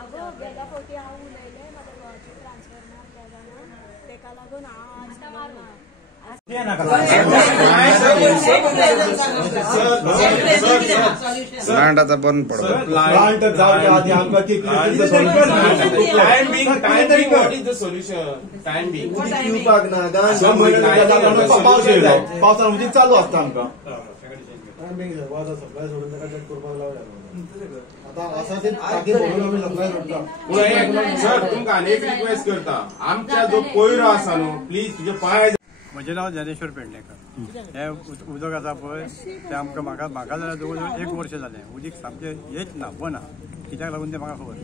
अगं गेल्या फावटी हांव उलयलें म्हाका गोवाची ट्रान्सफर नासल्या तेका लागून प्लांटाचा बंद पडतो प्लांट जावचे आधी आमकां टायम बी पिवपाक ना पावस येयलो पावसान उदीक चालू आसता आमकां सप्लाय सोडून ताका चेक करपाक लावया आता असा ते टाकी भरून आमी सप्लाय सोडटा सर तुमकां आनी एक रिक्वेस्ट करता आमच्या जो कोयरो आसा न्हू प्लीज तुजे पांय म्हजें नांव ज्ञानेश्वर पेडणेकर हें उदक आसा पळय तें आमकां म्हाका जाल्यार जवळ जवळ 1 वर्ष जालें उदीक सामकें हेच ना बना कित्याक लागून तें म्हाका खबर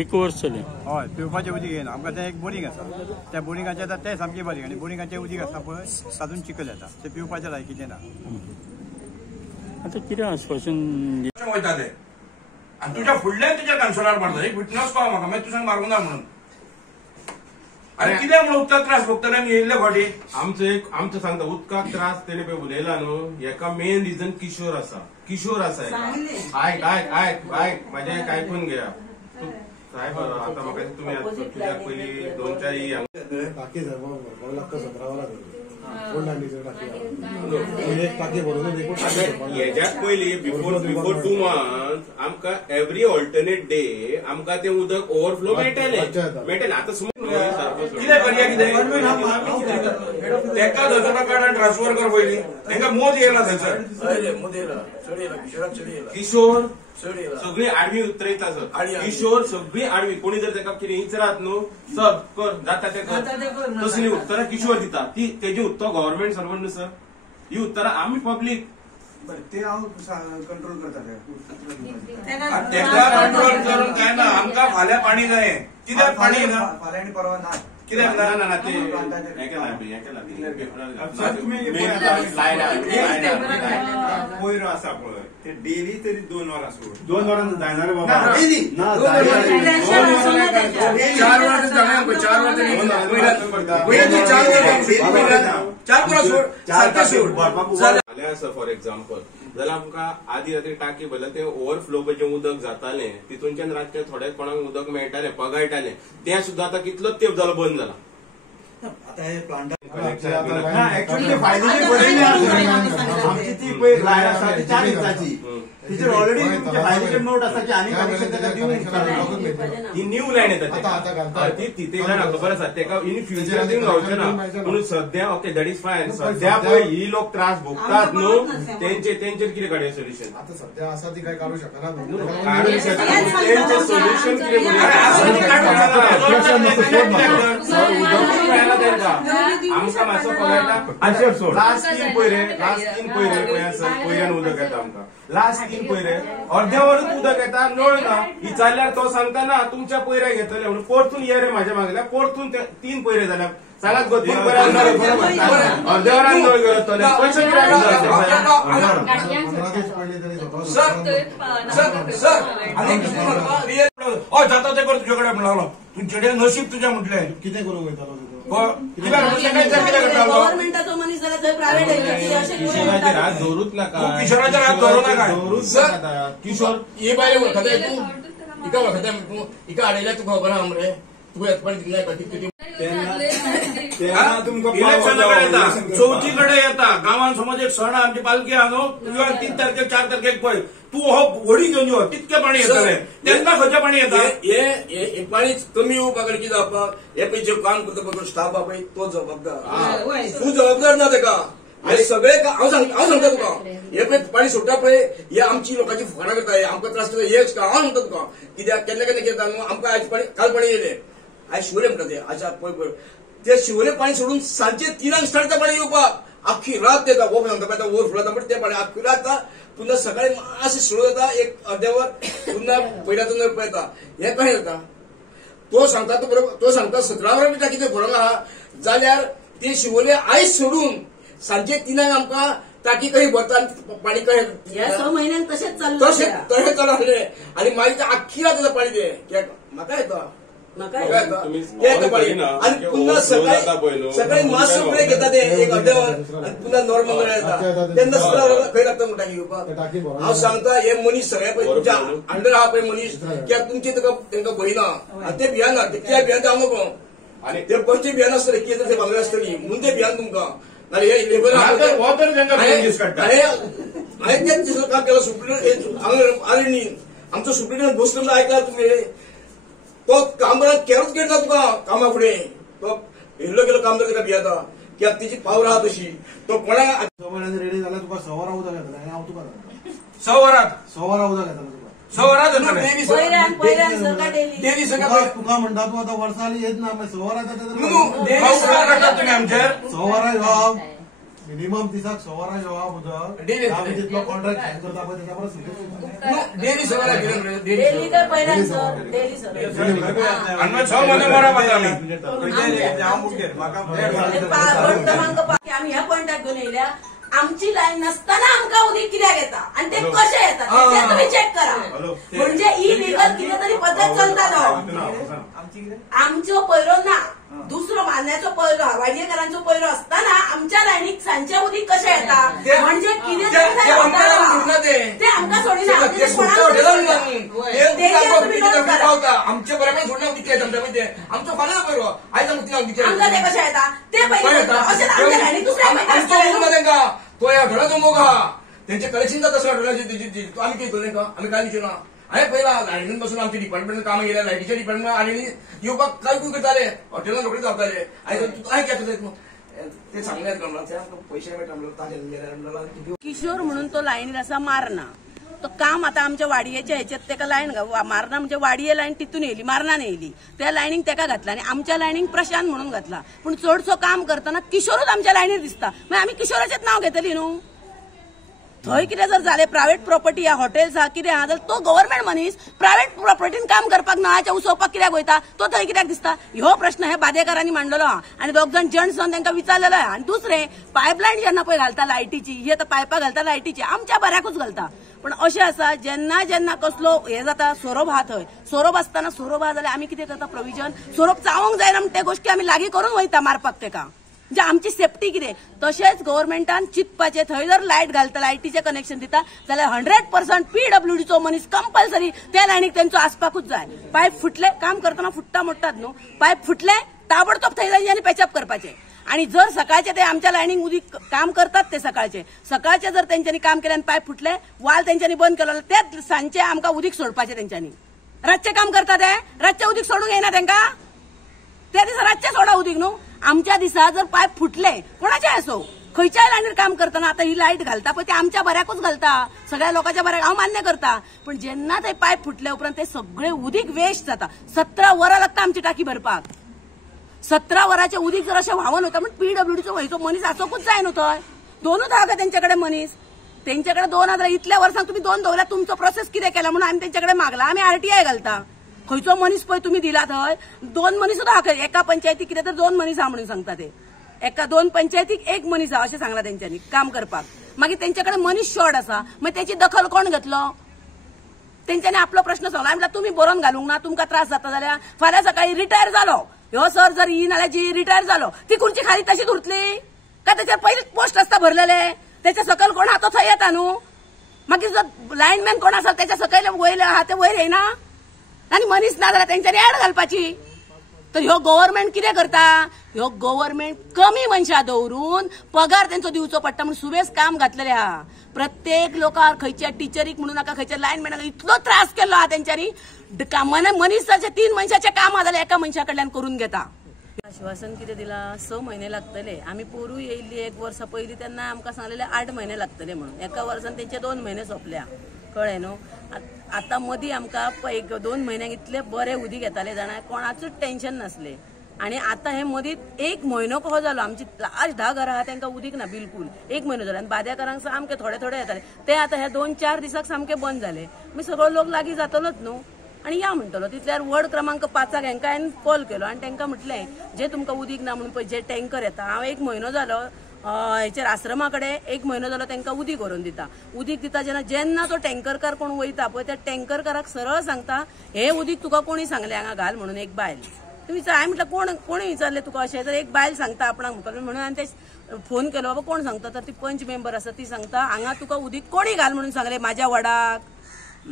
1 वर्स जालें हय पिवपाचें उदीक येना आमकां तें एक बोरींग आसा त्या बोरिंगाचें आतां तें सामकें बारीक आनी बोरिंगाचें उदीक आसा पळय तातूंत चिकल येता तें पिवपाचें लायकीचें ना आतां कितें आश्वासन वयता ते आनी तुज्या फुडल्यान तुज्या कन्सोलार मारता एक विटनस कळ्ळो म्हाका मागीर तुज्यान मारूंक ना म्हणून अरे कित्याक म्हणून उदकाक त्रास भोगतले येयल्ले फावटी आमचो सांगता उदकाक त्रास तेणे पळय उलयला न्हू हेका मेन रिजन किशोर आसा आयक म्हाजें एक आयकून घेया साहेब आता म्हाका तुमी तुज्याक पयलीं 2-4 टाकी लागता 17 हेज्याक पयलीं बिफोर 2 मंथ्स आमकां एवरी ऑल्टरनेट डे आमकां तें उदक ओवरफ्लो मेळटलें आतां कितें करया तेका धरता कार्डान ट्रान्सफर कर पयलीं तांकां मोद येयला थंयसर किशोर सगळी आडवी उतरयता सर किशोर सगळी आडवी कोणी जर ताका कितें विचारात न्हू सर कर जाता ते कर तसली उत्तरां किशोर दिता ती तेजी उत्तर गव्हर्नमेंट सर्वंट न्हू सर ही उत्तरां आमी पब्लीक ते हांव कंट्रोल करता तेका कंट्रोल करून काय ना आमकां फाल्यां पाणी जाय कित्याक पाणी ना फाल्यां आनी परवा ना कित्याक ना ते कोयरो आसा पळय ते डेली तरी 2 वरां सोड 2 वरां जायना रे बाबा डेली ना 4 वरां फॉर एक्झाम्पल जाल्यार आमकां आदी रात्री टाकी भरल्या ते ओवरफ्लो जें उदक जातालें तितूनच्यान रातचें थोड्या कोणाक उदक मेळटालें पगळटालें तें सुद्दां आतां कितलोच तेंप जालो बंद जाला आता हे प्लांट ऍक्च्युअली फायद्याची बरयली आमची ती पळय लायन आसा ती 4 इंचाची तिचेर ऑलरेडी तुमचे फायद्याचे नोट आसा की आनी कनेक्शन ताका दिवंक ही न्यू लायन येता ती तेका खबर आसा तेका इन फ्युचर दिवंक गावचें ना म्हणून सध्या ओके दॅट इज फायन सध्या पळय ही लोक त्रास भोगतात न्हू तेंचेर कितें काडया सोल्युशन आता सध्या आसा ती काय काडू शकना तेंचें सोल्युशन कितें आमकां मातसो पळयता लास्ट 3 पयरे पयऱ्यान उदक येता आमकां लास्ट 3 पयरे अर्द्या वरूच उदक येता नळ ना विचारल्यार तो सांगता ना तुमच्या पयऱ्या घेतले म्हणून परतून ये रे म्हाज्या मागल्या परतून 3 पयरे जाल्यार सांगात गो 3 पयऱ्यान अर्द्या वरान नळ घेतले पयशे जाता ते कर तुझ्याकडे म्हणलो तुमचे नशीब तुझ्या म्हटलें कितें करूंक वयतालो गव्हर्नमेंटाचो मनीस जाल्यार थंय प्रायव्हेट किशोराचेर हात दवरूच नाका किशोराचेर हात दवरूं नाका किशोर हे बाय वखदा तूं हिका वखदा तूं हिका हाडयल्या तुका खबर आहा मरे तुका येतपण दिले कितें इलेक्शनाकडे येता 4थी कडे येता गांवांत समज एक सण आमची पालखी आहा न्हू 3 तारखेक 4 तारखेक पळय तूं हो व्हडी घेवन यो तितके पाणी येतले तेन्ना खंयचें पाणी येता हे पाणी कमी येवपा कितें जावपाक हे पळय जे काम करता पळय स्टाफ आहा पळय तो जबाबदार तूं जबाबदार ना तेका आनी सगळे हांव सांगता तुका हे पळय पाणी सोडटा पळय हे आमची लोकांची फुकाणां करता आमकां त्रास करता हेच हांव सांगता तुका कित्याक केन्ना केन्ना कितें जाता न्हू आमकां आयज पाणी काल पाणी येयलें आयज शिवरे म्हणटा ते आज पळय ते शिवरे पाणी सोडून सांजे 3 स्टार्ट जाता पाणी येवपाक आख्खी रात येता वो सांगता पळय ओव्हरफ्लो जाता पण ते पाणी आख्खी रात जाता पुन्हा सकाळी मातशें स्लो जाता एक अर्देवर पुन्हा पयल्यातून पळयता हे कशें जाता तो सांगता तो बरोबर तो सांगता 17 वरां भितर कितें भरूंक आहा जाल्यार ते शिवोले आयज सोडून सांजे 3 आमकां टाकी कशी भरता पाणी कशें ह्या 6 म्हयन्यान तशेंच चालू तशें चालू आसलें आनी मागीर आख्खी रात जाता पाणी ते म्हाका येता आणि पुन्हा सकाळी मास्क वगैरे घेतात एक अड्ड्यावर आणि पुन्हा नॉर्मल येतात त्यांना सुद्धा खंय लागता म्हणटा घेवपाक हांव सांगता हे मनीस सगळ्या पळय तुमच्या अंडर आहा पळय मनीस कित्याक तुमची तांकां भयना आनी ते भियाना त्या भियान हांव नको आणि ते खंयचे भियान आसतले कितें ते भांगरे आसतली म्हणून ते भियान तुमकां नाल्यार हे लेबर हांवें तेच दिसा काम केलं सुप्रिटेंडंट आरे आमचो सुप्रिटेंडंट बसलो ऐकला तुम्ही तो कामगार केलोच घेता तुका कामा फुडें तो येयल्लो गेलो कामदार ताका भियेता कित्याक तिची पावर आहा तशी तो कोणाक रेडी जाल्यार तुका 6 वरां उदक येतलें आनी हांव तुका 6 वरांत 6 वरां उदक येतलें तुका 6 वरां जातलें डेली सकाळ तुका म्हणटा तूं आतां वर्सांनी येत ना 6 वरां तुम्ही आमचेर 6 वरां येवप मिनिमम दिसाक 6 वरां येवप उदक आमी जितलो कॉन्ट्रॅक्ट सायन करता पळय तेच्या परस डेली सगळं डेली तर पहिल्यान सर डेली सर आणि मग 6 महिने बरा पाहता आम्ही आम्ही ह्या पॉइंटाक घेऊन येयल्या आमची लाईन नसताना आमकां उदीक कित्याक येता आणि ते कशे येतात ते तुम्ही चेक करा म्हणजे इलिगल कितें तरी पद्दत चलता आमचो पयरो ना दुसरो मारण्याचो पयरो वाडयेकारांचो पयरो असताना आमच्या लायनीक सांजचे उदीक कशें येता म्हणजे कितें ते आमकां सोडिना आमच्या बरोबर सोडना उदीक जमता पळय ते आमचो फाल्यां पयरो आयज आमकां ते कशें येता ते पयलीं अशें आमच्या लायनीक दुसऱ्या तो ह्या घराचो मोग आहा त्यांचे कलेक्शन जाता सगळ्या घराचे आम्ही काही करूं का आम्ही काय विचारना हांवें पयला लायनीन बसून आमचे डिपार्टमेंट कामां गेल्या लायटीच्या डिपार्टमेंट आनी येवपाक काय करताले हॉटेलान रोखडे जावताले आयज काय घेतले ते सांगल्यात गमलाचे पयशे मेळटा किशोर म्हणून तो लायनीर आसा मारना तो काम आता आमच्या वाडयेच्या ह्याच्यात तेका लायन मारना म्हणजे वाडये लायन तितून येयली मारनान येयली त्या लायनीक तेका घातला आणि आमच्या लायनीक प्रशांत म्हणून घातला पण चडसो काम करताना किशोरूच आमच्या लायनीर दिसता मग आम्ही किशोराचेच नाव घेतली न्हू थंय कितें जर जालें प्रायव्हेट प्रॉपर्टी या हॉटेल्स हा कितें हा जाल्यार तो गव्हर्नमेंट मनीस प्रायव्हेट प्रॉपर्टीन काम करपाक नळाच्या उसोवपाक कित्याक वयता तो थंय कित्याक दिसता ह्यो प्रश्न हे बादेकारांनी मांडलेलो हा आणि दोग जाण जंट्स जावन तांकां विचारलेलो आहे आणि दुसरें पायपलायन जेन्ना पळय घालता लायटीची ही आतां पायपां घालता लायटीची आमच्या बऱ्याकूच घालता पण अशें आसा जेन्ना जेन्ना कसलो हे जाता सोरोप हा थंय सोरोप आसतना सोरोप हा जाल्यार आमी कितें करता प्रोविजन सोरोप चावोंक जायना म्हणून ते गोश्टी आमी लागीं करून वयता मारपाक तेका म्हणजे आमची सेफ्टी कितें तशेंच गव्हर्नमेंटान चिंतपाचें थंय जर लायट घालता लायटीचें कनेक्शन दिता जाल्यार 100% PWDचो मनीस कंपल्सरी त्या लायनीक तेंचो आसपाकूच जाय पायप फुटले काम करतना फुट्टा मोडटात न्हू पायप फुटले ताबडतोब थंय जाय आनी पॅचअप करपाचें आणि जर सकाळचे ते आमच्या लायनीक उदीक काम करतात ते सकाळचे जर तेंच्यांनी काम केले आनी पायप फुटले वाल तेंच्यांनी बंद केलो जाल्यार तेच सांजचे आमकां उदीक सोडपाचें तेंच्यांनी रातचें काम करता ते रातचें उदीक सोडूंक येना तेंकां त्या दिसा रातचें सोडा उदीक न्हू आमच्या दिसा जर पायप फुटले कोणाचे असो खंयच्याय लायनीर काम करतना आता ही लायट घालता पळय ते आमच्या बऱ्याकूच घालता सगळ्या लोकांच्या बऱ्याक हांव मान्य करता पण जेन्ना ते पायप फुटले उपरांत ते सगळे उदीक वेस्ट जाता 17 वरां लागता आमची टाकी भरपाक 17 वरांचे उदीक जर अशें व्हांवून वयता म्हणजे PWDचो वयचो मनीस आसोकूच जाय न्हू थंय दोनूच आहा तेंच्याकडे मनीस तेंच्याकडे 2000 इतल्या वर्सांक तुम्ही 2 दवरल्या तुमचो प्रोसेस कितें केला म्हणून आमी तेंच्याकडे मागला आमी RTI घालता खंयचो मनीस पळय तुम्ही दिला थंय 2 मनीस आहा एका पंचायतीक कितें तर 2 मनीस आहा म्हणून सांगता ते एका 2 पंचायतीक 1 मनीस आहा अशें सांगला तेंच्यांनी काम करपाक मागीर तेंच्याकडे मनीस शॉर्ट आसा मागीर तेची दखल कोण घेतलो तेंच्यांनी आपलो प्रश्न सांगला म्हटल्यार तुमी बरोवन घालूंक ना तुमकां त्रास जाता जाल्यार फाल्यां सकाळी रिटायर जालो ह्यो सर जर ही नाल्यार जी रिटायर जालो ती खुर्ची खाली तशीच उरतली का त्याच्यार पयलींच पोस्ट आसता भरलेले त्याच्या सकयल कोण आहा तो थंय येता न्हू मागीर जर लायनमॅन कोण आसा त्याच्या सकयल वयर आहा ते वयर येना आणि मनीस ना जाल्यार तेंच्यांनी ऍड घालपाची तर ह्यो गव्हर्नमेंट कितें करता ह्यो गव्हर्नमेंट कमी मनशां दवरून पगार तेंचो दिवचो पडटा म्हणून सुबेज काम घातलेले आहा प्रत्येक लोकांक खंयच्या टिचरीक म्हणून नाका खंयच्या लायनमॅनाक इतलो त्रास केल्लो आहा तेंच्यांनी मनीसाचे 3 मनशाचे काम आहा जाल्यार एका मनशा कडल्यान करून घेता आश्वासन कितें दिला 6 महिने लागतले आमी पोरूं येयल्ली 1 वर्सा पयलीं तेन्ना आमकां सांगलेले 8 महिने लागतले म्हणून एका वर्सान तेंचे 2 महिने सोंपल्या कळ्ळें न्हू आता मदीं आमकां 1-2 म्हयन्याक इतले बरे उदीक येताले जाणा कोणाचूच टेन्शन नासले आणि आता हे मदींच 1 म्हयनो कसो जालो आमची लास्ट 10 घरां आहा तांकां उदीक ना बिलकुल 1 म्हयनो जालो आनी बाद्याकारांक सामके थोडे येताले ते आता हे 2-4 दिसाक सामके बंद जाले मी सगळो लोक लागीं जातलोच न्हू आणि या म्हणटलो तितल्यार वॉर्ड क्रमांक 5 हांकां हांवें कॉल केलो आनी तांकां म्हटलें जे तुमकां उदीक ना म्हणून पळय जे टँकर येता हांव 1 म्हयनो जालो हेचेर आश्रमाकडे 1 म्हयनो जालो तांकां उदीक व्हरून दिता. उदीक दिता जेन्ना तो टँकरकार कोण वयता पळय त्या टँकरकाराक सरळ सांगता हे उदीक तुका कोणी सांगले हांगा घाल म्हणून एक बायल. तुम्ही हांवें म्हटलं कोणी विचारले तुका अशें तर एक बायल सांगता आपणाक मुखार म्हणून हांवें ते फोन केलो बाबा कोण सांगता तर ती पंच मेंबर आसा ती सांगता हांगा तुका उदीक कोणी घाल म्हणून सांगले म्हाज्या वडाक.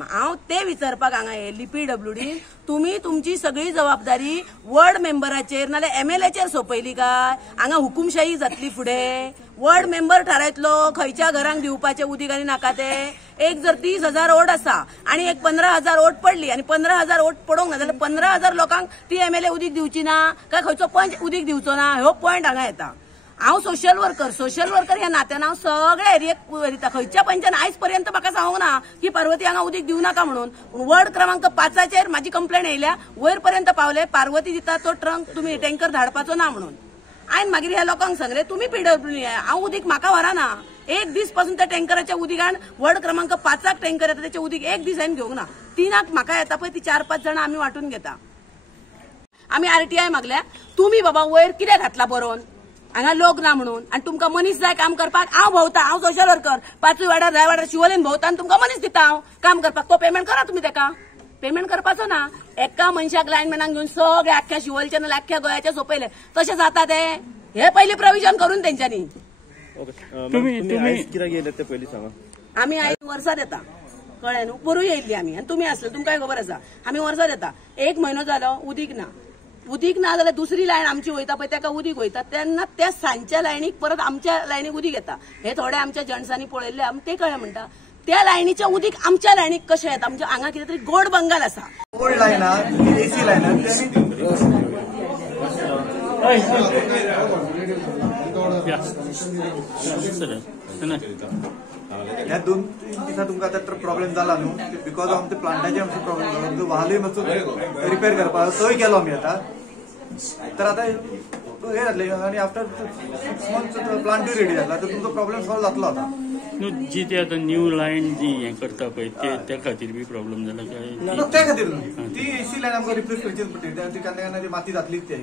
हांव ते विचारपाक हांगा येयल्ली PWD तुम्ही तुमची सगळी जबाबदारी वॉर्ड मेंबराचेर नाल्यार MLAचेर सोपयली काय. हांगा हुकुमशाही जातली फुडें. वॉर्ड मेंबर थारायतलो खंयच्या घरांक दिवपाचे उदीक आनी नाका ते. एक जर 30,000 वोट आसा आणि एक 15,000 वोट पडली आणि 15,000 वोट पडोंक ना जाल्यार 15,000 लोकांक ती MLA उदीक दिवची ना काय खंयचो पंच उदीक दिवचो ना हो पॉयंट हांगा येता. हांव सोशल वर्कर ह्या नात्यान हांव सगळ्या एरियेक वयता. खंयच्या पंचान आयज पर्यंत म्हाका सांगूंक ना की पार्वती हांगा उदीक दिवं नाका म्हणून. वॉर्ड क्रमांक 5चेर म्हाजी कंप्लेंट येयल्या वयर पर्यंत पावले पार्वती दिता तो ट्रंक तुम्ही टँकर धाडपाचो ना म्हणून. हांवें मागीर ह्या लोकांक सांगले तुम्ही PWD हांव उदीक म्हाका व्हराना. एक दीस पासून त्या टँकराच्या उदीकान वॉर्ड क्रमांक 5क टँकर येता त्याचे उदीक एक दीस हांवें घेवंक ना. 3क म्हाका येता पळय ती 4-5 जाणां आमी वांटून घेता. आमी RTI मागल्या तुम्ही बाबा वयर कित्याक घातला बरोवन हांगा लोक ना म्हणून आणि तुमकां मनीस जाय काम करपाक. हांव भोंवता हांव सोशल वर्कर 5 वाड्यार 10 वाड्यार शिवोलेन भोंवता आनी तुमकां मनीस दिता हांव काम करपाक. तो पेमेंट करा तुम्ही ताका. पेमेंट करपाचो ना. एका मनशाक लायनमॅनाक घेवन सगळे आख्ख्या शिवोलच्या नाल्यार आख्ख्या गोंयाचे सोपयले तशें जाता ते. हे पयलीं प्रोविजन करून तेंच्यांनी. तुम्ही कित्याक येयले ते पयलीं सांगा. आमी आयज वर्सात येता कळ्ळें न्हू. पोरूं येयल्ली आमी आनी तुमी आसले तुमकांय खबर आसा. आमी वर्सात येता 1 म्हयनो जालो उदीक ना. उदीक ना जाल्यार दुसरी लायन आमची वयता पळय ताका उदीक वयता तेन्ना त्या सांजच्या लायनीक परत आमच्या लायनीक उदीक येता. हे थोडे आमच्या जंट्सांनी पळयल्ले आमी ते कळ्ळें म्हणटा. त्या लायनीच्या उदीक आमच्या लायनीक कशें येता म्हणजे हांगा कितें तरी गोड बंगाल आसा. ओल्ड लायन AC लायन ह्या 2-3 दिसा तुमकां आतां प्रॉब्लेम जाला न्हू बिकॉज ऑफ ते प्लांटाचे आमचो प्रॉब्लेम जालो. वाहलूय मातसो रिपेर करपाक थंय गेलो आमी आतां. तर आतां हे जातले आनी आफ्टर 6 मंथ्स प्लांटूय रेडी जातला तर तुमचो प्रॉब्लेम सॉल्व जातलो आतां. जी ते आता न्यू लायन जी हे करता पळय त्या खातीर बी प्रॉब्लेम जाला काय. त्या खातीर ती AC लायन आमकां रिप्लेस करचीच पडटली. ती केन्ना केन्ना ती माती जातलीच ती.